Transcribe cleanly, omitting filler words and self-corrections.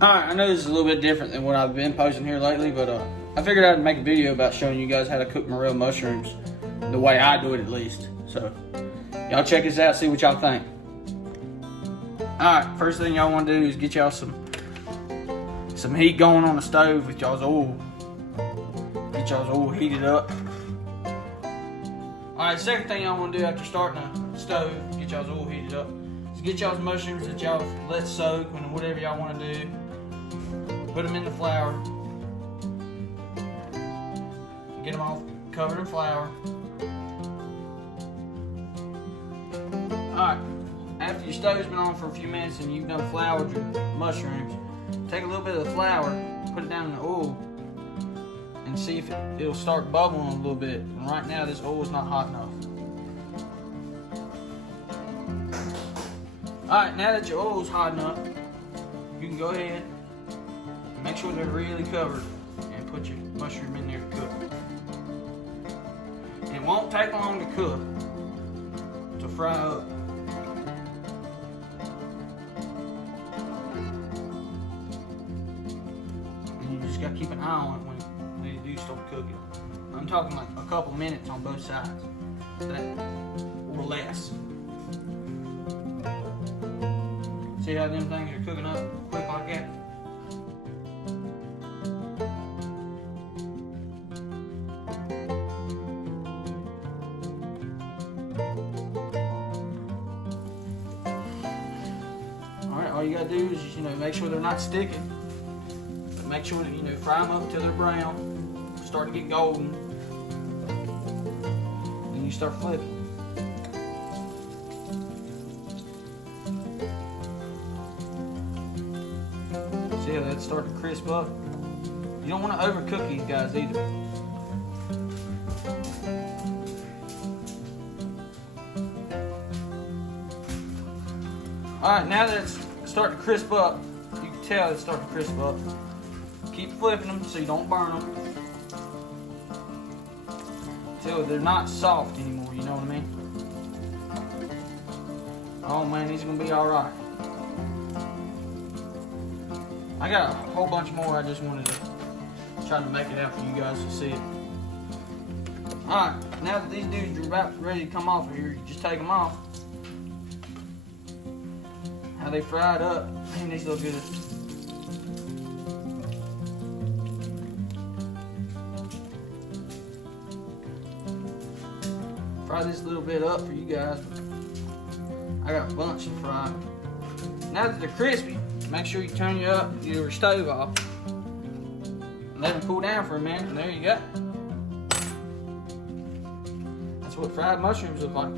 Alright, I know this is a little bit different than what I've been posting here lately, but I figured I'd make a video about showing you guys how to cook morel mushrooms the way I do it, at least. So, y'all check this out, see what y'all think. Alright, first thing y'all want to do is get y'all some heat going on the stove with y'all's oil. Get y'all's oil heated up. Alright, second thing y'all want to do after starting the stove, get y'all's oil heated up, is get y'all's mushrooms that y'all let soak and whatever y'all want to do. Put them in the flour. Get them all covered in flour. Alright, after your stove's been on for a few minutes and you've done floured your mushrooms, take a little bit of the flour, put it down in the oil, and see if it'll start bubbling a little bit. And right now this oil is not hot enough. Alright, now that your oil's hot enough, you can go ahead and make sure they're really covered and put your mushroom in there to cook. It won't take long to cook, to fry up. And you just gotta keep an eye on it when they do start cooking. I'm talking like a couple minutes on both sides, that or less. See how them things are cooking up quick like that? Alright, all you gotta do is make sure they're not sticking. But make sure that fry them up until they're brown, start to get golden. Then you start flipping. See how that's starting to crisp up? You don't want to overcook these guys either. Alright, now that it's starting to crisp up, you can tell it's starting to crisp up. Keep flipping them so you don't burn them. Till they're not soft anymore, you know what I mean? Oh man, these are going to be alright. I got a whole bunch more. I just wanted to try to make it out for you guys to see it. Alright, now that these dudes are about ready to come off of here, you just take them off. How they fried up. Man, these look good. Fry this little bit up for you guys. I got a bunch to fry. Now that they're crispy, make sure you turn your stove off and let them cool down for a minute, and there you go. That's what fried mushrooms look like.